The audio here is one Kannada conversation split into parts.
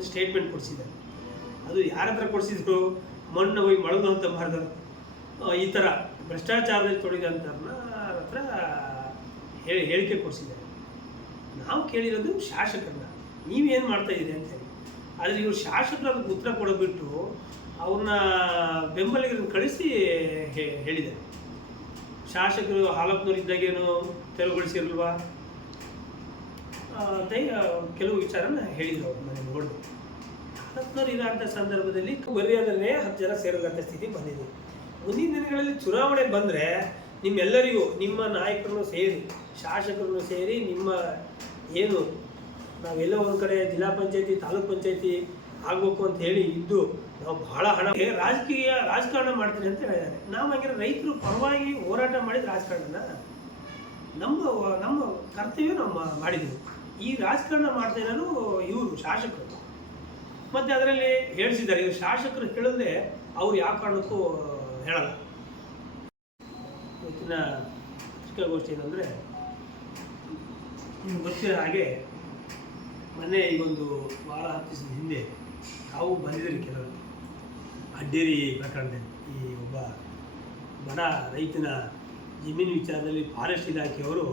ಒಂದು ಸ್ಟೇಟ್ಮೆಂಟ್ ಕೊಡಿಸಿದ್ದಾರೆ. ಅದು ಯಾರ ಹತ್ರ ಕೊಡಿಸಿದ್ರು? ಮಣ್ಣು ಹೋಗಿ ಮಳಗು ಅಂತ ಮಾಡಿದ್ರು. ಈ ಥರ ಭ್ರಷ್ಟಾಚಾರದಲ್ಲಿ ತೊಡಗಿದಂಥವ್ರನ್ನ ಹತ್ರ ಹೇಳಿಕೆ ಕೊಡಿಸಿದ್ದಾರೆ. ನಾವು ಕೇಳಿರೋದು ಶಾಸಕರನ್ನ, ನೀವೇನು ಮಾಡ್ತಾಯಿದ್ದೀರಿ ಅಂತ ಹೇಳಿ. ಆದರೆ ಇವರು ಶಾಸಕರು ಅದಕ್ಕೆ ಉತ್ತರ ಕೊಡಬಿಟ್ಟು ಅವ್ರನ್ನ ಬೆಂಬಲಿಗರನ್ನು ಕಳಿಸಿ ಹೇಳಿದ್ದಾರೆ. ಶಾಸಕರು ಹಾಲಪ್ಪನವ್ರು ಇದ್ದಾಗೇನು ತೆರವುಗೊಳಿಸಿರಲ್ವಾ ಅಂತ ಕೆಲವು ವಿಚಾರನ ಹೇಳಿದರು. ಅವ್ರು ಮನೆ ನೋಡಿದ್ರು. ಹಾಲಪ್ಪನವ್ರು ಇರೋಂಥ ಸಂದರ್ಭದಲ್ಲಿ ಬರೀ ಅದನ್ನೇ 10 ಜನ ಸೇರೋಂಥ ಸ್ಥಿತಿ ಬಂದಿದೆ. ಮುಂದಿನ ದಿನಗಳಲ್ಲಿ ಚುನಾವಣೆ ಬಂದರೆ ನಿಮ್ಮೆಲ್ಲರಿಗೂ, ನಿಮ್ಮ ನಾಯಕರನ್ನು ಸೇರಿ, ಶಾಸಕರನ್ನು ಸೇರಿ, ನಿಮ್ಮ ಏನು ನಾವೆಲ್ಲೋ ಒಂದು ಕಡೆ ಜಿಲ್ಲಾ ಪಂಚಾಯತಿ, ತಾಲೂಕ್ ಪಂಚಾಯತಿ ಆಗಬೇಕು ಅಂತ ಹೇಳಿ ಇದ್ದು ನಾವು ಭಾಳ ಹಣ ರಾಜಕಾರಣ ಮಾಡ್ತೀವಿ ಅಂತ ಹೇಳಿದ್ದಾರೆ. ನಾವು ಹಾಗೆ ರೈತರು ಪರವಾಗಿ ಹೋರಾಟ ಮಾಡಿದ ರಾಜಕಾರಣನ ನಮ್ಮ ಕರ್ತವ್ಯ ನಾವು ಮಾಡಿದ್ವಿ. ಈ ರಾಜಕಾರಣ ಮಾಡ್ತಾ ಇರೋರು ಇವರು ಶಾಸಕರು. ಮತ್ತು ಅದರಲ್ಲಿ ಹೇಳಿಸಿದ್ದಾರೆ, ಇವರು ಶಾಸಕರು ಹೇಳಿದ್ರೆ ಅವ್ರು ಯಾವ ಕಾರಣಕ್ಕೂ ಹೇಳಲ್ಲ. ಇವತ್ತಿನ ಪತ್ರಿಕಾಗೋಷ್ಠಿ ಏನಂದರೆ, ನಿಮ್ಗೆ ಗೊತ್ತಿರೋ ಹಾಗೆ ಮೊನ್ನೆ ಈಗೊಂದು ವಾರ 10 ದಿವಸದ ಹಿಂದೆ ತಾವು ಬಂದಿದ್ದೀರಿ ಕೆಲವರು ಅಡ್ಡೇರಿ ಪ್ರಕರಣದಲ್ಲಿ. ಈ ಒಬ್ಬ ಬಡ ರೈತನ ಜಮೀನು ವಿಚಾರದಲ್ಲಿ ಫಾರೆಸ್ಟ್ ಇಲಾಖೆಯವರು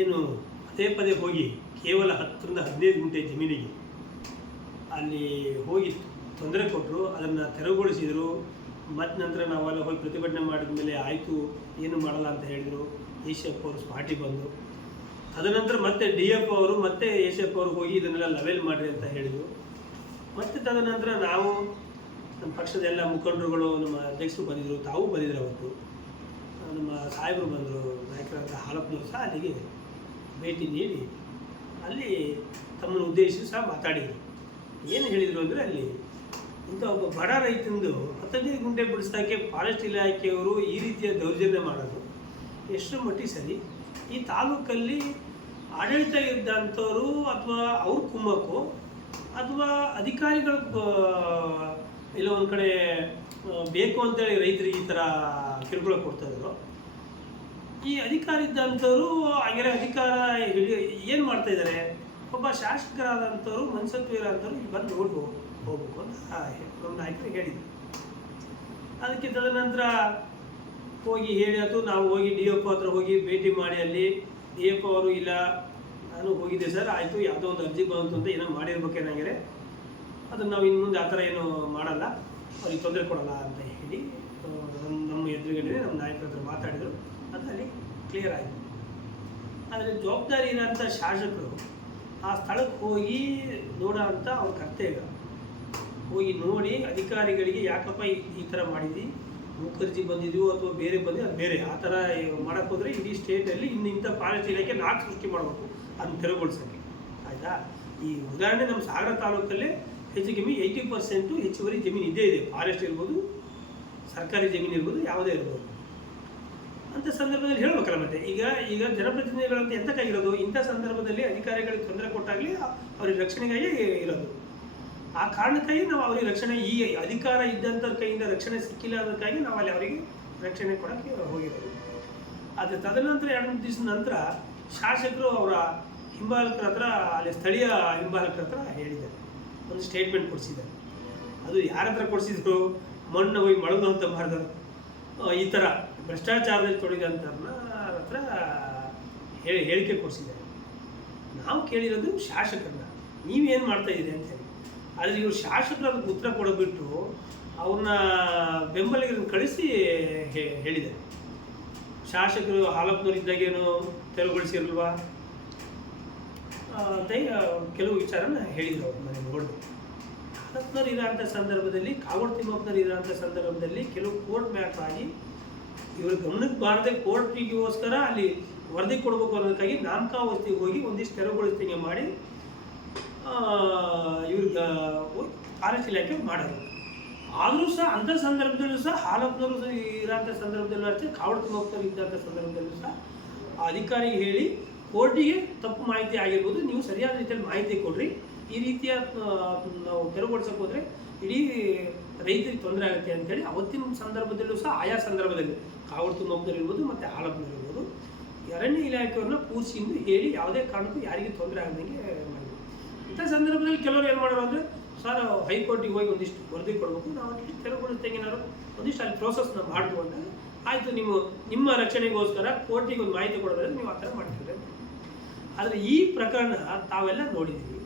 ಏನು ಪದೇ ಹೋಗಿ ಕೇವಲ 10 ರಿಂದ 15 ಗುಂಟೆ ಜಮೀನಿಗೆ ಅಲ್ಲಿ ಹೋಗಿ ತೊಂದರೆ ಕೊಟ್ಟರು, ಅದನ್ನು ತೆರವುಗೊಳಿಸಿದರು. ಮತ್ತು ನಂತರ ನಾವೆಲ್ಲ ಹೋಗಿ ಪ್ರತಿಭಟನೆ ಮಾಡಿದ ಮೇಲೆ ಆಯಿತು, ಏನು ಮಾಡಲ್ಲ ಅಂತ ಹೇಳಿದರು. ಏಷ್ಯಪ್ಪ ಅವರು ಸ್ಪಾಟಿಗೆ ಬಂದರು. ತದನಂತರ ಮತ್ತೆ DF ಅವರು ಮತ್ತೆ ಏಷ್ಯಪ್ಪ ಅವರು ಹೋಗಿ ಇದನ್ನೆಲ್ಲ ಲೆವೆಲ್ ಮಾಡಿರಿ ಅಂತ ಹೇಳಿದರು. ಮತ್ತು ತದನಂತರ ನಾವು ನಮ್ಮ ಪಕ್ಷದ ಎಲ್ಲ ಮುಖಂಡರುಗಳು, ನಮ್ಮ ಅಧ್ಯಕ್ಷರು ಬಂದಿದ್ದರು, ತಾವು ಬಂದಿದ್ರು. ಅವತ್ತು ನಮ್ಮ ಸಾಹೇಬರು ಬಂದರು, ನಾಯಕರಾದ ಹಾಲಪ್ಪನವರು ಸಹ ಅಲ್ಲಿಗೆ ಭೇಟಿ ನೀಡಿ ಅಲ್ಲಿ ತಮ್ಮನ್ನು ಉದ್ದೇಶಿಸಿ ಸಹ ಮಾತಾಡಿದರು. ಏನು ಹೇಳಿದರು ಅಂದರೆ, ಅಲ್ಲಿ ಇಂಥ ಒಬ್ಬ ಬಡ ರೈತಂದು 15 ಗುಂಟೆ ಬಿಡಿಸೋಕ್ಕೆ ಫಾರೆಸ್ಟ್ ಇಲಾಖೆಯವರು ಈ ರೀತಿಯ ದೌರ್ಜನ್ಯ ಮಾಡೋದು ಎಷ್ಟು ಮಟ್ಟಿಗೆ ಸರಿ? ಈ ತಾಲೂಕಲ್ಲಿ ಆಡಳಿತ ಇದ್ದಂಥವರು ಅಥವಾ ಅವ್ರ ಕುಮ್ಮಕ್ಕು ಅಥವಾ ಅಧಿಕಾರಿಗಳು ಇಲ್ಲ ಒಂದು ಕಡೆ ಬೇಕು ಅಂತೇಳಿ ರೈತರಿಗೆ ಈ ಥರ ಕಿರುಕುಳ ಕೊಡ್ತಾಯಿದ್ರು. ಈ ಅಧಿಕಾರ ಇದ್ದಂಥವರು ಹಾಗೆ ಅಧಿಕಾರ ಏನು ಮಾಡ್ತಾಯಿದ್ದಾರೆ? ಒಬ್ಬ ಶಾಸಕರಾದಂಥವ್ರು, ಮನಸತ್ವ ಇರೋಂಥವ್ರು ಇಲ್ಲಿ ಬಂದು ಹೋಗ್ಬೇಕು ಅಂತ ನಮ್ಮ ನಾಯಕರು ಹೇಳಿದರು. ಅದಕ್ಕೆ ತದನಂತರ ಹೋಗಿ ಹೇಳಿ ಆಯಿತು. ನಾವು ಹೋಗಿ DF ಹತ್ರ ಹೋಗಿ ಭೇಟಿ ಮಾಡಿ, ಅಲ್ಲಿ DF ಅವರು ಇಲ್ಲ ನಾನು ಹೋಗಿದ್ದೆ ಸರ್, ಆಯಿತು, ಯಾವುದೋ ಒಂದು ಅರ್ಜಿ ಬಂತು ಅಂತ ಏನೋ ಮಾಡಿರ್ಬೇಕೇನಾಗಿದೆ, ಅದನ್ನು ನಾವು ಇನ್ನು ಮುಂದೆ ಆ ಥರ ಏನು ಮಾಡಲ್ಲ, ಅವ್ರಿಗೆ ತೊಂದರೆ ಕೊಡಲ್ಲ ಅಂತ ಹೇಳಿ ನಮ್ಮ ಎದುರುಗಡೆ ನಮ್ಮ ನಾಯಕರ ಹತ್ರ ಮಾತಾಡಿದರು. ಅದು ಅಲ್ಲಿ ಕ್ಲಿಯರ್ ಆಯಿತು. ಆದರೆ ಜವಾಬ್ದಾರಿ ಇರೋಂಥ ಶಾಸಕರು ಆ ಸ್ಥಳಕ್ಕೆ ಹೋಗಿ ನೋಡೋ ಅಂಥ ಅವ್ರ ಕರ್ತವ್ಯ. ಹೋಗಿ ನೋಡಿ ಅಧಿಕಾರಿಗಳಿಗೆ ಯಾಕಪ್ಪ ಈ ಥರ ಮಾಡಿದ್ವಿ, ಮುಖರ್ಜಿ ಬಂದಿದ್ವು ಅಥವಾ ಬೇರೆ ಬಂದಿದ್ದು ಅದು ಬೇರೆ, ಆ ಥರ ಮಾಡೋಕ್ಕೆ ಹೋದರೆ ಇಡೀ ಸ್ಟೇಟಲ್ಲಿ ಇಂಥ ಫಾರೆಸ್ಟ್ ಇಲಾಖೆ 4 ಸೃಷ್ಟಿ ಮಾಡಬೇಕು ಅದನ್ನು ತೆರವುಗೊಳಿಸೋಕ್ಕೆ. ಆಯಿತಾ? ಈ ಉದಾಹರಣೆ ನಮ್ಮ ಸಾಗರ ತಾಲೂಕಲ್ಲೇ ಹೆಚ್ಚು ಕಮ್ಮಿ 80% ಹೆಚ್ಚುವರಿ ಜಮೀನು ಇದ್ದೇ ಇದೆ. ಫಾರೆಸ್ಟ್ ಇರ್ಬೋದು, ಸರ್ಕಾರಿ ಜಮೀನು ಇರ್ಬೋದು, ಯಾವುದೇ ಇರ್ಬೋದು. ಅಂಥ ಸಂದರ್ಭದಲ್ಲಿ ಹೇಳಬೇಕಲ್ಲ. ಮತ್ತು ಈಗ ಜನಪ್ರತಿನಿಧಿಗಳಂತ ಎಂತಕ್ಕಾಗಿರೋದು? ಇಂಥ ಸಂದರ್ಭದಲ್ಲಿ ಅಧಿಕಾರಿಗಳಿಗೆ ತೊಂದರೆ ಕೊಟ್ಟಾಗಲಿ ಅವ್ರಿಗೆ ರಕ್ಷಣೆಗಾಗಿ ಇರೋದು. ಆ ಕಾರಣಕ್ಕಾಗಿ ನಾವು ಅವ್ರಿಗೆ ರಕ್ಷಣೆ, ಈ ಅಧಿಕಾರ ಇದ್ದಂಥವ್ರ ಕೈಯಿಂದ ರಕ್ಷಣೆ ಸಿಕ್ಕಿಲ್ಲ ಅನ್ನೋದಕ್ಕಾಗಿ ನಾವು ಅಲ್ಲಿ ಅವರಿಗೆ ರಕ್ಷಣೆ ಕೊಡೋಕ್ಕೆ ಹೋಗಿರೋದು. ಆದರೆ ತದನಂತರ 2-3 ದಿವಸದ ನಂತರ ಶಾಸಕರು ಅವರ ಹಿಂಬಾಲಕರ ಹತ್ರ, ಅಲ್ಲಿ ಸ್ಥಳೀಯ ಹಿಂಬಾಲಕರ ಹತ್ರ ಹೇಳಿದ್ದಾರೆ, ಒಂದು ಸ್ಟೇಟ್ಮೆಂಟ್ ಕೊಡಿಸಿದ್ದಾರೆ. ಅದು ಯಾರ ಹತ್ರ ಕೊಡಿಸಿದ್ರು? ಮಣ್ಣು ಹೋಗಿ ಮಳಗು ಅಂತ ಮಾಡಿದ್ರು. ಈ ಥರ ಭ್ರಷ್ಟಾಚಾರದಲ್ಲಿ ತೊಡಗಿದಂಥವ್ರನ್ನ ಹತ್ರ ಹೇಳಿಕೆ ಕೊಡಿಸಿದ್ದಾರೆ. ನಾವು ಕೇಳಿರೋದು ಶಾಸಕರನ್ನ, ನೀವೇನು ಮಾಡ್ತಾಯಿದ್ದೀರಿ ಅಂತ ಹೇಳಿ. ಆದರೆ ಇವರು ಶಾಸಕರು ಅದಕ್ಕೆ ಉತ್ತರ ಕೊಡಬಿಟ್ಟು ಅವ್ರನ್ನ ಬೆಂಬಲಿಗರನ್ನು ಕಳಿಸಿ ಹೇಳಿದ್ದಾರೆ. ಶಾಸಕರು ಹಾಲಪ್ಪನವ್ರು ಇದ್ದಾಗೇನು ತೆರವುಗೊಳಿಸಿರಲ್ವಾ ಅಂತ ಕೆಲವು ವಿಚಾರನ ಹೇಳಿದರು. ಅವ್ರ ಮನೆ ನೋಡಿದ್ರು. ಹಾಲಪ್ಪನವ್ರು ಇರೋಂಥ ಸಂದರ್ಭದಲ್ಲಿ, ಕಾಗೋಡು ತಿಮ್ಮಪ್ಪನವ್ರು ಇರೋಂಥ ಸಂದರ್ಭದಲ್ಲಿ ಕೆಲವು ಕೋರ್ಟ್ ಮ್ಯಾಟರ್ ಆಗಿ ಇವ್ರ ಗಮನಕ್ಕೆ ಬಾರದೆ ಕೋರ್ಟಿಗೋಸ್ಕರ ಅಲ್ಲಿ ವರದಿ ಕೊಡಬೇಕು ಅನ್ನೋದಕ್ಕಾಗಿ ನಾಮಕಾವಸ್ತಿಗೆ ಹೋಗಿ ಒಂದಿಷ್ಟು ತೆರವುಗೊಳಿಸ್ದಂಗೆ ಮಾಡಿ ಇವ್ರಿಗೆ ಫಾರೆಸ್ಟ್ ಇಲಾಖೆ ಮಾಡೋದು. ಆದರೂ ಸಹ ಅಂಥ ಸಂದರ್ಭದಲ್ಲೂ ಸಹ ಹಾಲಪ್ಪನವರು ಇರೋಂಥ ಸಂದರ್ಭದಲ್ಲೂ ಅಷ್ಟೇ, ಕಾಗೋಡು ತಿಮ್ಮಪ್ಪನವ್ರು ಇದ್ದಂಥ ಸಂದರ್ಭದಲ್ಲೂ ಸಹ ಆ ಅಧಿಕಾರಿಗೆ ಹೇಳಿ ಕೋರ್ಟಿಗೆ ತಪ್ಪು ಮಾಹಿತಿ ಆಗಿರ್ಬೋದು, ನೀವು ಸರಿಯಾದ ರೀತಿಯಲ್ಲಿ ಮಾಹಿತಿ ಕೊಡ್ರಿ, ಈ ರೀತಿಯ ನಾವು ತೆರವುಗೊಳಿಸೋಕೆ ಹೋದರೆ ಇಡೀ ರೈತರಿಗೆ ತೊಂದರೆ ಆಗುತ್ತೆ ಅಂತೇಳಿ ಅವತ್ತಿನ ಸಂದರ್ಭದಲ್ಲೂ ಸಹ ಆಯಾ ಸಂದರ್ಭದಲ್ಲಿ ಕಾಗೋಡು ತಿಮ್ಮಪ್ಪನವ್ರು ಇರ್ಬೋದು ಮತ್ತು ಹಾಲಪ್ಪನವ್ರು ಇರ್ಬೋದು ಅರಣ್ಯ ಇಲಾಖೆಯವ್ರನ್ನ ಕೂರಿಸಿಂದು ಹೇಳಿ ಯಾವುದೇ ಕಾರಣಕ್ಕೂ ಯಾರಿಗೂ ತೊಂದರೆ ಆಗದಂಗೆ ಮಾಡಿದ್ರು. ಇಂಥ ಸಂದರ್ಭದಲ್ಲಿ ಕೆಲವರು ಏನು ಮಾಡೋರು ಅಂದರೆ ಸರ್ ಹೈಕೋರ್ಟಿಗೆ ಹೋಗಿ ಒಂದಿಷ್ಟು ವರದಿ ಕೊಡಬೇಕು, ನಾವು ಅಟ್ಲೀಸ್ಟ್ ತೆರವುಗೊಳಿಸ್ದಂಗೆ ಏನಾದ್ರು ಒಂದಿಷ್ಟು ಅಲ್ಲಿ ಪ್ರೋಸೆಸ್ನ ಮಾಡಿದ್ವು ಅಂದಾಗ ಆಯಿತು, ನಿಮ್ಮ ರಕ್ಷಣೆಗೋಸ್ಕರ ಕೋರ್ಟಿಗೆ ಒಂದು ಮಾಹಿತಿ ಕೊಡೋದ್ರೆ ನೀವು ಆ ಥರ ಮಾಡ್ತೀರಿ. ಆದರೆ ಈ ಪ್ರಕರಣ ತಾವೆಲ್ಲ ನೋಡಿದ್ದೀವಿ,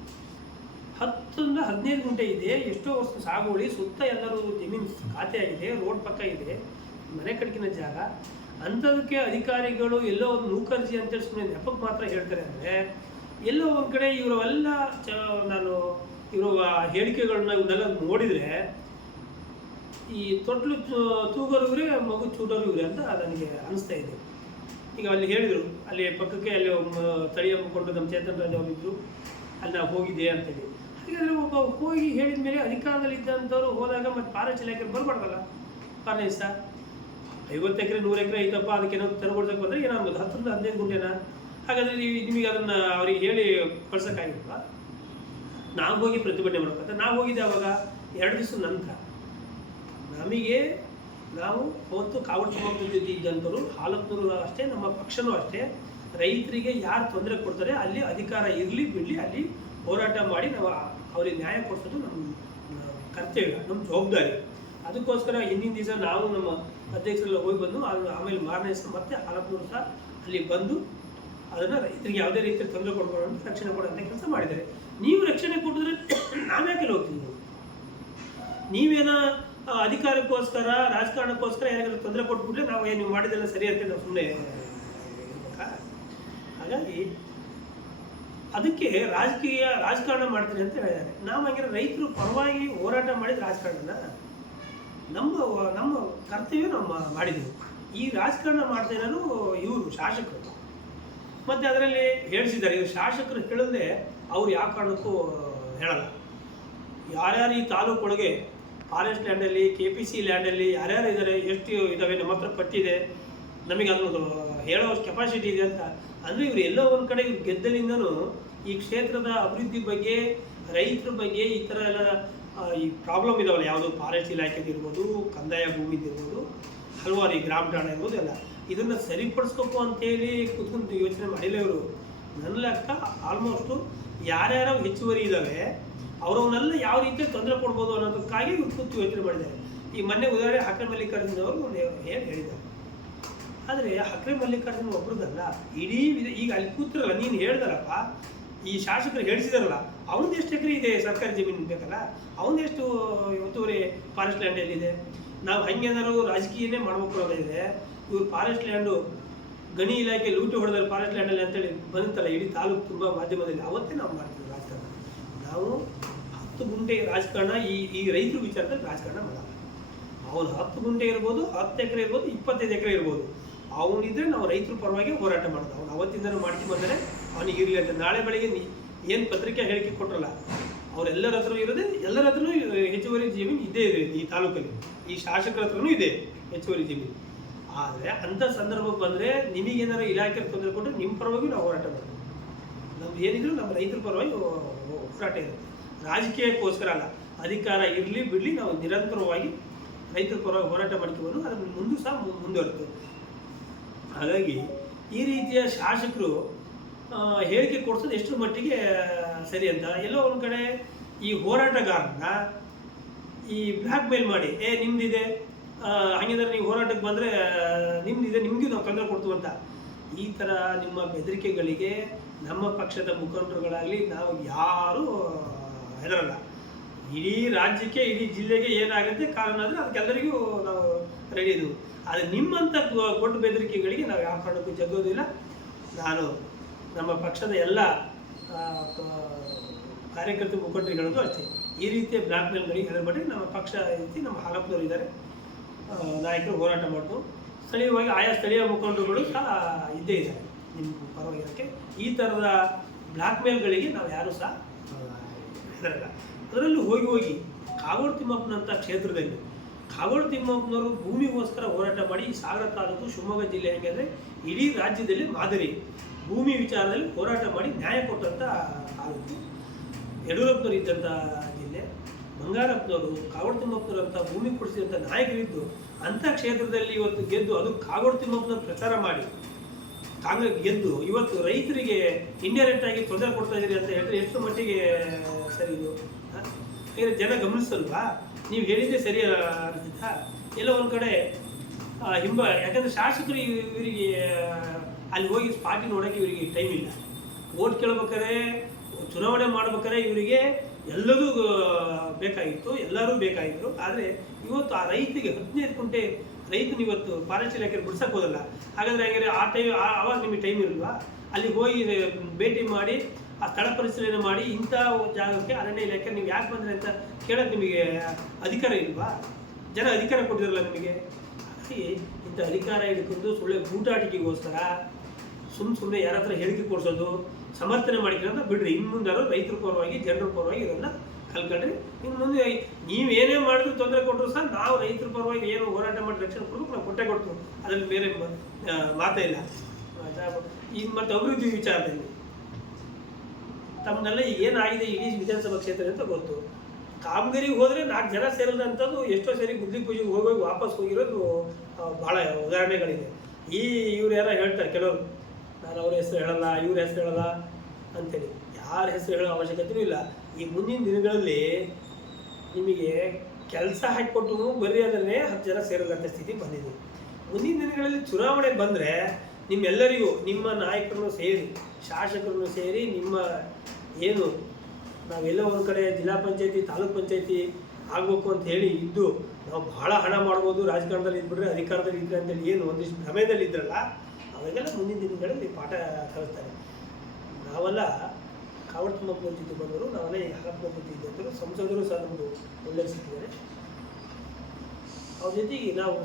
10ರಿಂದ 15 ಗುಂಟೆ ಇದೆ, ಎಷ್ಟೋ ವರ್ಷ ಸಾಗುವಳಿ, ಸುತ್ತ ಎಲ್ಲರೂ ಜಮೀನು ಖಾತೆ ಆಗಿದೆ, ರೋಡ್ ಪಕ್ಕ ಇದೆ, ಮನೆ ಕಡೆಗಿನ ಜಾಗ. ಅಂಥದಕ್ಕೆ ಅಧಿಕಾರಿಗಳು ಎಲ್ಲೋ ಒಂದು ನೂಕರ್ಜಿ ಅಂತೇಳಿ ಸುಮ್ಮನೆ ನೆಪಕ್ಕೆ ಮಾತ್ರ ಹೇಳ್ತಾರೆ. ಅಂದರೆ ಎಲ್ಲೋ ಒಂದು ಕಡೆ ಇವರೆಲ್ಲ ನಾನು ಇವರು ಹೇಳಿಕೆಗಳನ್ನ ಇವನ್ನೆಲ್ಲ ನೋಡಿದರೆ ಈ ತೊಟ್ಲು ತೂಗೋರು ಇವರೇ, ಮಗು ಚೂಡೋರು ಇವರೇ ಅಂತ ನನಗೆ ಅನಿಸ್ತಾ ಇದೆ. ಈಗ ಅಲ್ಲಿ ಹೇಳಿದರು, ಅಲ್ಲಿ ಪಕ್ಕಕ್ಕೆ ಅಲ್ಲಿ ತಳಿಯ ಮುಖಂಡು ನಮ್ಮ ಚೇತನ್ ರಾಜ್ ಅವರಿದ್ದರು, ಅಲ್ಲಿ ನಾವು ಹೋಗಿದ್ದೆ ಅಂತೇಳಿ. ಹಾಗಾದರೆ ಒಬ್ಬ ಹೋಗಿ ಹೇಳಿದ ಮೇಲೆ ಅಧಿಕಾರದಲ್ಲಿ ಇದ್ದಂಥವ್ರು ಹೋದಾಗ ಮತ್ತು ಫಾರೆಸ್ಟ್ ಇಲಾಖೆ ಬರಬಾರ್ದಲ್ಲ. ಫಾರೆಸ್ಟ್ 50 ಎಕರೆ 100 ಎಕರೆ ಐತಪ್ಪ, ಅದಕ್ಕೆ ನಾವು ತೆರವುಗೊಳಿಸಕ್ಕೆ ಬಂದರೆ ಏನಾಗ್ಬೋದು, 10ರಿಂದ 15 ಗುಂಟೆನಾ? ಹಾಗಾದರೆ ನಿಮಗೆ ಅದನ್ನು ಅವ್ರಿಗೆ ಹೇಳಿ ಕಳ್ಸೋಕ್ಕಾಗಿಲ್ವಾ? ನಾವು ಹೋಗಿ ಪ್ರತಿಭಟನೆ ಮಾಡ್ಬೇಕಂತ ನಾವು ಹೋಗಿದ್ದೆ ಅವಾಗ 2 ದಿವಸ ನಂತರ. ನಾವು ಅವತ್ತು ಕಾವಲು ಸಮಾಜದಲ್ಲಿ ಇದ್ದಂಥವ್ರು, ಹಾಲಪ್ಪನವರು ಅಷ್ಟೇ, ನಮ್ಮ ಪಕ್ಷನೂ ಅಷ್ಟೇ, ರೈತರಿಗೆ ಯಾರು ತೊಂದರೆ ಕೊಡ್ತಾರೆ ಅಲ್ಲಿ ಅಧಿಕಾರ ಇರಲಿ ಬಿಡಲಿ ಅಲ್ಲಿ ಹೋರಾಟ ಮಾಡಿ ನಾವು ಅವ್ರಿಗೆ ನ್ಯಾಯ ಕೊಡಿಸೋದು ನಮ್ಮ ಕರ್ತವ್ಯ, ನಮ್ಮ ಜವಾಬ್ದಾರಿ. ಅದಕ್ಕೋಸ್ಕರ ಹಿಂದಿನ ದಿವಸ ನಾವು ನಮ್ಮ ಅಧ್ಯಕ್ಷರೆಲ್ಲ ಹೋಗಿ ಬಂದು ಆಮೇಲೆ ಮಾರನೇ ದಿವಸ ಮತ್ತೆ ಹಾಲಪ್ಪನವರು ಸಹ ಅಲ್ಲಿ ಬಂದು ಅದನ್ನು ರೈತರಿಗೆ ಯಾವುದೇ ರೀತಿಯಲ್ಲಿ ತೊಂದರೆ ಕೊಡ್ಬೋದು ಅಂತ ರಕ್ಷಣೆ ಕೊಡೋಂಥ ಕೆಲಸ ಮಾಡಿದ್ದಾರೆ. ನೀವು ರಕ್ಷಣೆ ಕೊಟ್ಟಿದ್ರೆ ನಾವ್ಯಾಕೆ ಹೋಗ್ತೀವಿ? ನೀವೇನ ಅಧಿಕಾರಕ್ಕೋಸ್ಕರ ರಾಜಕಾರಣಕ್ಕೋಸ್ಕರ ಯಾರಿಗಾದ್ರೂ ತೊಂದರೆ ಕೊಟ್ಬಿಟ್ರೆ ನಾವು ನೀವು ಮಾಡಿದೆಲ್ಲ ಸರಿ ಅಂತ ನಾವು ಸುಮ್ಮನೆ ಇರ್ಬೇಕಾ? ಹಾಗಾಗಿ ಅದಕ್ಕೆ ರಾಜಕಾರಣ ಮಾಡ್ತೀನಿ ಅಂತ ಹೇಳಿದ್ದಾರೆ. ನಾವು ಹಂಗಿರೋ ರೈತರು ಪರವಾಗಿ ಹೋರಾಟ ಮಾಡಿದ ರಾಜಕಾರಣನ ನಮ್ಮ ಕರ್ತವ್ಯ ನಾವು ಮಾಡಿದ್ದೀವಿ. ಈ ರಾಜಕಾರಣ ಮಾಡ್ತಾ ಇರೋರು ಇವರು ಶಾಸಕರು. ಮತ್ತು ಅದರಲ್ಲಿ ಹೇಳಿಸಿದ್ದಾರೆ, ಇವರು ಶಾಸಕರು ಹೇಳಿದ್ರೆ ಅವ್ರು ಯಾವ ಕಾರಣಕ್ಕೂ ಹೇಳಲ್ಲ. ಯಾರ್ಯಾರು ಈ ತಾಲೂಕೊಳಗೆ ಫಾರೆಸ್ಟ್ ಲ್ಯಾಂಡಲ್ಲಿ, KPC ಲ್ಯಾಂಡಲ್ಲಿ ಯಾರ್ಯಾರು ಇದ್ದಾರೆ, ಎಷ್ಟು ಇದ್ದಾವೆ, ನಮ್ಮ ಹತ್ರ ಪಟ್ಟಿದೆ, ನಮಗೆ ಅದನ್ನು ಹೇಳೋ ಕೆಪಾಸಿಟಿ ಇದೆ ಅಂತ. ಅಂದರೆ ಇವರು ಎಲ್ಲೋ ಒಂದು ಕಡೆ ಇವ್ರು ಗೆದ್ದಲಿಂದನೂ ಈ ಕ್ಷೇತ್ರದ ಅಭಿವೃದ್ಧಿ ಬಗ್ಗೆ, ರೈತರ ಬಗ್ಗೆ, ಈ ಥರ ಎಲ್ಲ ಈ ಪ್ರಾಬ್ಲಮ್ ಇದಾವಲ್ಲ, ಯಾವುದು ಫಾರೆಸ್ಟ್ ಇಲಾಖೆದಿರ್ಬೋದು, ಕಂದಾಯ ಭೂಮಿದಿರ್ಬೋದು, ಹಲವಾರು ಈ ಗ್ರಾಮ ಠಾಣ ಇರ್ಬೋದು, ಎಲ್ಲ ಇದನ್ನು ಸರಿಪಡಿಸ್ಬೇಕು ಅಂತೇಳಿ ಕೂತ್ಕೊಂಡು ಯೋಚನೆ ಮಾಡಿಲ್ಲ ಇವರು. ನನ್ನ ಲೆಕ್ಕ ಆಲ್ಮೋಸ್ಟು ಯಾರ್ಯಾರೋ ಹೆಚ್ಚುವರಿ ಇದ್ದಾವೆ ಅವರವನ್ನೆಲ್ಲ ಯಾವ ರೀತಿಯಲ್ಲಿ ತೊಂದರೆ ಕೊಡ್ಬೋದು ಅನ್ನೋದಕ್ಕಾಗಿ ಇವ್ರು ಕೂತು ಯೋಚನೆ ಮಾಡಿದ್ದಾರೆ. ಈ ಮೊನ್ನೆ ಉದಾಹರಣೆ ಹಕ್ರೆ ಮಲ್ಲಿಕಾರ್ಜುನ ಅವರು ಒಂದು ಹೇಳಿದ್ದಾರೆ. ಆದರೆ ಹಕ್ರೆ ಮಲ್ಲಿಕಾರ್ಜುನ ಒಬ್ರದಲ್ಲ, ಇಡೀ ಈಗ ಅಲ್ಲಿ ಕೂತಿರಲ್ಲ, ನೀನು ಹೇಳ್ದಾರಪ್ಪ, ಈ ಶಾಸಕರು ಹೇಳಿಸಿದಾರಲ್ಲ, ಅವನದು ಎಷ್ಟು ಎಕರೆ ಇದೆ ಸರ್ಕಾರಿ ಜಮೀನು ಬೇಕಲ್ಲ, ಅವನದೆಷ್ಟು ಒತ್ತುವರಿ ಫಾರೆಸ್ಟ್ ಲ್ಯಾಂಡಲ್ಲಿದೆ. ನಾವು ಹಂಗೇನಾದ್ರು ರಾಜಕೀಯನೇ ಮಾಡ್ಬೇಕು ಅನ್ನೋದಿದೆ. ಇವ್ರು ಫಾರೆಸ್ಟ್ ಲ್ಯಾಂಡು ಗಣಿ ಇಲಾಖೆ ಲೂಟಿ ಹೊಡೆದ್ರೆ ಫಾರೆಸ್ಟ್ ಲ್ಯಾಂಡಲ್ಲಿ ಅಂತೇಳಿ ಬಂತಲ್ಲ ಇಡೀ ತಾಲೂಕು ತುಂಬ ಮಾಧ್ಯಮದಲ್ಲಿ, ಅವತ್ತೇ ನಾವು ಮಾಡ್ತೀವಿ ರಾಜಕಾರಣ. ನಾವು 10 ಗುಂಟೆ ರಾಜಕಾರಣ ಈ ರೈತರ ವಿಚಾರದಲ್ಲಿ ರಾಜಕಾರಣ ಮಾಡಲ್ಲ. ಅವನು 10 ಗುಂಟೆ ಇರ್ಬೋದು, 10 ಎಕರೆ ಇರ್ಬೋದು, 25 ಎಕರೆ ಇರ್ಬೋದು, ಅವನಿದ್ರೆ ನಾವು ರೈತರ ಪರವಾಗಿ ಹೋರಾಟ ಮಾಡೋದು. ಅವನು ಅವತ್ತಿಂದನೂ ಮಾಡ್ಕೊಂಡು ಬಂದರೆ ಅವನಿಗೆ ಇರಲಿ ಅಂತ. ನಾಳೆ ಬೆಳಗ್ಗೆ ಏನು ಪತ್ರಿಕೆ ಹೇಳಿಕೆ ಕೊಟ್ಟರಲ್ಲ, ಅವರೆಲ್ಲರ ಹತ್ರ ಇರೋದೇ, ಎಲ್ಲರ ಹತ್ರನೂ ಹೆಚ್ಚುವರಿ ಜಮೀನು ಇದ್ದೇ ಇದೆ ಈ ತಾಲೂಕಲ್ಲಿ. ಈ ಶಾಸಕರ ಹತ್ರನೂ ಇದೆ ಹೆಚ್ಚುವರಿ ಜಮೀನು. ಆದರೆ ಅಂಥ ಸಂದರ್ಭಕ್ಕೆ ಬಂದರೆ ನಿಮಗೇನಾರು ಇಲಾಖೆ ತೊಂದರೆ ಕೊಟ್ಟರೆ ನಿಮ್ಮ ಪರವಾಗಿ ನಾವು ಹೋರಾಟ ಮಾಡ್ತೀವಿ. ನಮ್ದು ಏನಿದ್ರು ನಮ್ಮ ರೈತರ ಪರವಾಗಿ ಹೋರಾಟ ಇರುತ್ತೆ, ರಾಜಕೀಯಕ್ಕೋಸ್ಕರ ಅಲ್ಲ. ಅಧಿಕಾರ ಇರಲಿ ಬಿಡಲಿ ನಾವು ನಿರಂತರವಾಗಿ ರೈತರ ಪರವಾಗಿ ಹೋರಾಟ ಮಾಡ್ತೀವನು, ಅದನ್ನು ಮುಂದೂ ಸಹ ಮುಂದುವರಿತು. ಹಾಗಾಗಿ ಈ ರೀತಿಯ ಶಾಸಕರು ಹೇಳಿಕೆ ಕೊಡಿಸೋದು ಎಷ್ಟರ ಮಟ್ಟಿಗೆ ಸರಿ ಅಂತ. ಎಲ್ಲೋ ಒಂದು ಕಡೆ ಈ ಹೋರಾಟಗಾರನ ಈ ಬ್ಲ್ಯಾಕ್ ಮೇಲ್ ಮಾಡಿ, ನಿಮ್ದಿದೆ, ಹಾಗಿದ್ರೆ ನೀವು ಹೋರಾಟಕ್ಕೆ ಬಂದರೆ ನಿಮ್ದಿದೆ, ನಿಮಗೂ ನಾವು ತೊಂದರೆ ಕೊಡ್ತೀವಿ ಅಂತ, ಈ ಥರ ನಿಮ್ಮ ಬೆದರಿಕೆಗಳಿಗೆ ನಮ್ಮ ಪಕ್ಷದ ಮುಖಂಡರುಗಳಾಗಲಿ ನಾವು ಯಾರೂ ಹೆದರಲ್ಲ. ಇಡೀ ರಾಜ್ಯಕ್ಕೆ, ಇಡೀ ಜಿಲ್ಲೆಗೆ ಏನಾಗುತ್ತೆ ಕಾರಣ ಅಂದರೆ ಅದಕ್ಕೆಲ್ಲರಿಗೂ ನಾವು ರೆಡಿ ಇದ್ವು. ಆದರೆ ನಿಮ್ಮಂಥ ದೊಡ್ಡ ಬೆದರಿಕೆಗಳಿಗೆ ನಾವು ಯಾವ ಕಾರಣಕ್ಕೂ ಜಗ್ಗೋದಿಲ್ಲ. ನಾನು ನಮ್ಮ ಪಕ್ಷದ ಎಲ್ಲ ಕಾರ್ಯಕರ್ತ ಮುಖಂಡರುಗಳದ್ದು ಅಷ್ಟೇ, ಈ ರೀತಿಯ ಬ್ಲ್ಯಾಕ್ ಮೇಲ್ಗಳಿಗೆ ಹೆದರ್ಬೇಡಿ. ನಮ್ಮ ಪಕ್ಷ ರೀತಿ ನಮ್ಮ ಹಾಲಪ್ಪನವರು ಇದ್ದಾರೆ, ನಾಯಕರು ಹೋರಾಟ ಮಾಡ್ತು. ಸ್ಥಳೀಯವಾಗಿ ಆಯಾ ಸ್ಥಳೀಯ ಮುಖಂಡರುಗಳು ಸಹ ಇದ್ದೇ ಇದ್ದಾರೆ ನಿಮ್ಮ ಪರವಾಗಿರೋಕ್ಕೆ. ಈ ಥರದ ಬ್ಲ್ಯಾಕ್ ಮೇಲ್ಗಳಿಗೆ ನಾವು ಯಾರೂ ಸಹ ಹೆದರಲ್ಲ. ಅದರಲ್ಲೂ ಹೋಗಿ ಕಾಗೋಡು ತಿಮ್ಮಪ್ಪನಂಥ ಕ್ಷೇತ್ರದಲ್ಲಿ ಕಾಗೋಡು ತಿಮ್ಮಪ್ಪನವರು ಭೂಮಿಗೋಸ್ಕರ ಹೋರಾಟ ಮಾಡಿ ಈ ಸಾಗರ ತಾಲೂಕು ಶಿವಮೊಗ್ಗ ಜಿಲ್ಲೆ ಹೇಗೆ ಅಂದರೆ ಇಡೀ ರಾಜ್ಯದಲ್ಲಿ ಮಾದರಿ ಭೂಮಿ ವಿಚಾರದಲ್ಲಿ ಹೋರಾಟ ಮಾಡಿ ನ್ಯಾಯ ಕೊಟ್ಟಂಥ ತಾಲೂಕು. ಯಡಿಯೂರಪ್ಪನವರು ಇದ್ದಂಥ ಜಿಲ್ಲೆ, ಬಂಗಾರಪ್ಪನವರು, ಕಾಗೋಡು ತಿಮ್ಮಪ್ಪನವರಂಥ ಭೂಮಿ ಕೊಡಿಸಿದಂಥ ನಾಯಕರಿದ್ದು ಅಂಥ ಕ್ಷೇತ್ರದಲ್ಲಿ ಇವತ್ತು ಗೆದ್ದು, ಅದು ಕಾಗೋಡು ತಿಮ್ಮಪ್ಪನವ್ರು ಪ್ರಚಾರ ಮಾಡಿ ಕಾಂಗ್ರೆಸ್ ಗೆದ್ದು ಇವತ್ತು ರೈತರಿಗೆ ಇಂಡೈರೆಕ್ಟ್ ಆಗಿ ತೊಂದರೆ ಕೊಡ್ತಾ ಇದ್ದೀರಿ ಅಂತ ಹೇಳಿದ್ರೆ ಎಷ್ಟು ಮಟ್ಟಿಗೆ ಸರಿ ಇದು? ಈಗ ಜನ ಗಮನಿಸಲ್ವಾ? ನೀವು ಹೇಳಿದ್ದೆ ಸರಿ ಅನಿಸುತ್ತಾ? ಎಲ್ಲ ಒಂದು ಕಡೆ ಯಾಕಂದರೆ ಶಾಸಕರು ಇವರಿಗೆ ಅಲ್ಲಿ ಹೋಗಿ ಸ್ಪಾಟಿ ನೋಡೋಕ್ಕೆ ಇವರಿಗೆ ಟೈಮ್ ಇಲ್ಲ. ಓಟ್ ಕೇಳ್ಬೇಕಾದ್ರೆ, ಚುನಾವಣೆ ಮಾಡ್ಬೇಕಾದ್ರೆ ಇವರಿಗೆ ಎಲ್ಲದೂ ಬೇಕಾಗಿತ್ತು, ಎಲ್ಲರೂ ಬೇಕಾಗಿತ್ತು. ಆದರೆ ಇವತ್ತು ಆ ರೈತಿಗೆ 15 ಕುಂಟೆ ರೈತನ ಇವತ್ತು ಫಾರೆಸ್ಟ್ ಇಲಾಖೆ ಬಿಡ್ಸಕ್ಕೆ ಹೋದಲ್ಲ. ಹಾಗಾದರೆ ಹಾಗಾದ್ರೆ ಆ ಟೈಮ್ ಆವಾಗ ನಿಮಗೆ ಟೈಮ್ ಇರಲ್ವಾ? ಅಲ್ಲಿ ಹೋಗಿ ಭೇಟಿ ಮಾಡಿ ಆ ಸ್ಥಳ ಪರಿಶೀಲನೆ ಮಾಡಿ ಇಂಥ ಜಾಗಕ್ಕೆ ಅರಣ್ಯ ಇಲಾಖೆ ನೀವು ಯಾಕೆ ಬಂದರೆ ಅಂತ ಕೇಳೋಕ್ಕೆ ನಿಮಗೆ ಅಧಿಕಾರ ಇಲ್ವಾ? ಜನ ಅಧಿಕಾರ ಕೊಟ್ಟಿರಲ್ಲ ನಿಮಗೆ. ಹಾಗಾಗಿ ಇಂಥ ಅಧಿಕಾರ ಹಿಡ್ಕೊಂಡು ಸುಳ್ಳೆ ಗೂಟಾಟಿಕೆಗೋಸ್ಕರ ಸುಮ್ಮನೆ ಯಾರ ಹತ್ರ ಹೇಳಿಕೆ ಕೊಡಿಸೋದು, ಸಮರ್ಥನೆ ಮಾಡಿಕೊಳ್ಳೋದು ಬಿಡ್ರಿ. ಇನ್ನು ಮುಂದಾರು ರೈತರ ಪರವಾಗಿ, ಜನರ ಪರವಾಗಿ ಇದನ್ನು ಕಲ್ಕೊಂಡ್ರಿ. ಇನ್ನು ಮುಂದೆ ನೀವೇನೇ ಮಾಡಿದ್ರು, ತೊಂದರೆ ಕೊಟ್ಟರು ಸಹ ನಾವು ರೈತರ ಪರವಾಗಿ ಏನು ಹೋರಾಟ ಮಾಡಿ ರಕ್ಷಣೆ ಕೊಡಬೇಕು, ನಾವು ಕೊಟ್ಟೆ ಕೊಡ್ತೀವಿ. ಅದರಲ್ಲಿ ಬೇರೆ ಮಾತೇ ಇಲ್ಲ. ಈಗ ಮತ್ತು ಅಭಿವೃದ್ಧಿ ವಿಚಾರದಲ್ಲಿ ತಮ್ಮನ್ನೆಲ್ಲ ಏನಾಗಿದೆ ಇಡೀ ವಿಧಾನಸಭಾ ಕ್ಷೇತ್ರ ಅಂತ ಗೊತ್ತು. ಕಾಮಗಾರಿಗೆ ಹೋದರೆ 4 ಜನ ಸೇರಿದಂಥದ್ದು ಎಷ್ಟೋ ಸರಿ ಗುದ್ಲಿ ಪೂಜೆಗೆ ಹೋಗಿ ವಾಪಸ್ ಹೋಗಿರೋದು ಭಾಳ ಉದಾಹರಣೆಗಳಿದೆ. ಇವ್ರು ಯಾರೋ ಹೇಳ್ತಾರೆ ಕೆಲವರು, ನಾನು ಅವ್ರ ಹೆಸರು ಹೇಳಲ್ಲ, ಇವ್ರ ಹೆಸರು ಹೇಳಲ್ಲ ಅಂತೇಳಿ. ಯಾರ ಹೆಸರು ಹೇಳೋ ಅವಶ್ಯಕತೆಯೂ ಇಲ್ಲ. ಈ ಮುಂದಿನ ದಿನಗಳಲ್ಲಿ ನಿಮಗೆ ಕೆಲಸ ಹಾಕಿಕೊಟ್ಟು ಬರ್ರಿ ಅದನ್ನೇ 10 ಜನ ಸೇರೋದಂಥ ಸ್ಥಿತಿ ಬಂದಿದೆ. ಮುಂದಿನ ದಿನಗಳಲ್ಲಿ ಚುನಾವಣೆ ಬಂದರೆ ನಿಮ್ಮೆಲ್ಲರಿಗೂ, ನಿಮ್ಮ ನಾಯಕರನ್ನು ಸೇರಿ, ಶಾಸಕರನ್ನು ಸೇರಿ, ನಿಮ್ಮ ಏನು ನಾವೆಲ್ಲ ಒಂದು ಕಡೆ ಜಿಲ್ಲಾ ಪಂಚಾಯತಿ, ತಾಲೂಕ್ ಪಂಚಾಯತಿ ಆಗಬೇಕು ಅಂತ ಹೇಳಿ ಇದ್ದು ನಾವು ಭಾಳ ಹಣ ಮಾಡ್ಬೋದು, ರಾಜಕಾರಣದಲ್ಲಿ ಇದ್ಬಿಟ್ರೆ, ಅಧಿಕಾರದಲ್ಲಿ ಇದ್ರೆ ಅಂತೇಳಿ ಏನು ಒಂದಿಷ್ಟು ಭ್ರಮೆಯಲ್ಲಿ ಇದ್ರಲ್ಲ, ಅವಾಗೆಲ್ಲ ಮುಂದಿನ ದಿನಗಳಲ್ಲಿ ಪಾಠ ಕಲಿಸ್ತಾರೆ. ನಾವೆಲ್ಲ ಕಾವಡ್ ತಿಮ್ಮಪ್ಪನ ಜೊತೆ ಬಂದರು, ನಾವೆಲ್ಲ ಈ ಹಾಲಪ್ಪನ ಜೊತೆ ಇದ್ದರು, ಸಂಸದರು ಸಹ ನಮ್ಮದು ಒಳ್ಳೆ ಸಿಕ್ಕಿದ್ದಾರೆ. ಅವ್ರ ಜೊತೆಗೆ ನಾವು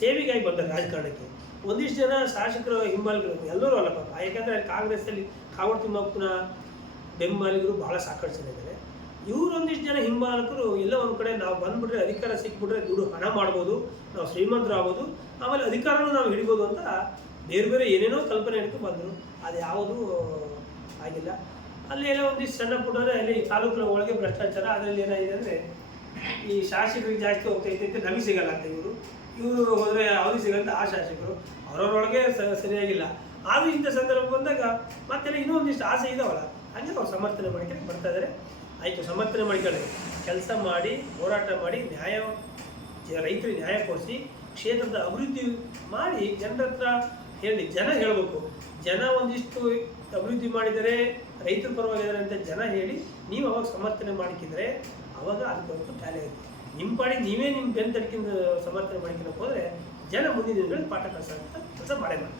ಸೇವೆಗಾಗಿ ಬಂದರೆ ರಾಜಕಾರಣಕ್ಕೆ ಒಂದಿಷ್ಟು ಜನ ಶಾಸಕರ ಹಿಂಬಾಲಿಗರು ಎಲ್ಲರೂ ಅಲ್ಲಪ್ಪ. ಯಾಕಂದರೆ ಕಾಂಗ್ರೆಸ್ಸಲ್ಲಿ ಕಾವಡ್ ತಿಮ್ಮಪ್ಪನ ಬೆಂಬಲಿಗರು ಭಾಳ ಸಾಕಷ್ಟು ಜನ ಇದ್ದಾರೆ. ಇವರು ಒಂದಿಷ್ಟು ಜನ ಹಿಂಬಾಲಕರು ಎಲ್ಲ ಒಂದು ಕಡೆ ನಾವು ಬಂದುಬಿಟ್ರೆ, ಅಧಿಕಾರ ಸಿಕ್ಬಿಟ್ರೆ ದುಡ್ಡು ಹಣ ಮಾಡ್ಬೋದು, ನಾವು ಶ್ರೀಮಂತರಾಗ್ಬೋದು, ಆಮೇಲೆ ಅಧಿಕಾರನೂ ನಾವು ಹಿಡಿಬೋದು ಅಂತ ಬೇರೆ ಬೇರೆ ಏನೇನೋ ಕಲ್ಪನೆ ಹಿಡ್ಕೊಂಡು ಬಂದರು. ಅದು ಯಾವುದೂ ಆಗಿಲ್ಲ. ಅಲ್ಲಿ ಎಲ್ಲ ಒಂದಿಷ್ಟು ಸಣ್ಣ ಪುಟ್ಟರೆ ಅಲ್ಲಿ ತಾಲೂಕಿನ ಒಳಗೆ ಭ್ರಷ್ಟಾಚಾರ. ಅದರಲ್ಲಿ ಏನಾಗಿದೆ ಅಂದರೆ ಈ ಶಾಸಕರಿಗೆ ಜಾಸ್ತಿ ಹೋಗ್ತೈತೆ, ನಮಗೆ ಸಿಗಲ್ಲ ಅಂತ ಇವರು ಹೋದರೆ ಅವ್ರಿಗೆ ಸಿಗಲ್ಲ ಆ ಶಾಸಕರು ಅವರವರೊಳಗೆ ಸರಿಯಾಗಿಲ್ಲ. ಆದರೂ ಇಂಥ ಸಂದರ್ಭ ಬಂದಾಗ ಮತ್ತೆಲ್ಲ ಇನ್ನೂ ಒಂದಿಷ್ಟು ಆಸೆ ಇದಾವಲ್ಲ, ಹಾಗೆ ಅವ್ರು ಸಮರ್ಥನೆ ಮಾಡ್ಕೊಂಡು ಬರ್ತಾ ಇದ್ದಾರೆ. ಆಯಿತು, ಸಮರ್ಥನೆ ಮಾಡ್ಕೊಳ್ಳಿ, ಕೆಲಸ ಮಾಡಿ, ಹೋರಾಟ ಮಾಡಿ, ರೈತರಿಗೆ ನ್ಯಾಯ ಕೊಡಿಸಿ, ಕ್ಷೇತ್ರದ ಅಭಿವೃದ್ಧಿ ಮಾಡಿ ಜನರ ಹತ್ರ ಹೇಳಿ. ಜನ ಹೇಳಬೇಕು, ಜನ ಒಂದಿಷ್ಟು ಅಭಿವೃದ್ಧಿ ಮಾಡಿದರೆ ರೈತರ ಪರವಾಗಿದ್ದಾರೆ ಅಂತ ಜನ ಹೇಳಿ ನೀವು ಅವಾಗ ಸಮರ್ಥನೆ ಮಾಡ್ಕಿದ್ರೆ ಅವಾಗ ಅದಕ್ಕೆ ಟ್ಯಾಲೆ ಆಗುತ್ತೆ. ನಿಮ್ಮ ಪಾಡಿಗೆ ನೀವೇ ನಿಮ್ಮ ಬೆನ್ನು ತಡ್ಕೊಂಡು ಸಮರ್ಥನೆ ಮಾಡ್ಕೊಂಡು ಹೋದರೆ ಜನ ಮುಂದಿನ ದಿನಗಳಲ್ಲಿ ಪಾಠ ಕೆಲಸ ಮಾಡೇ ಮಾಡಿ.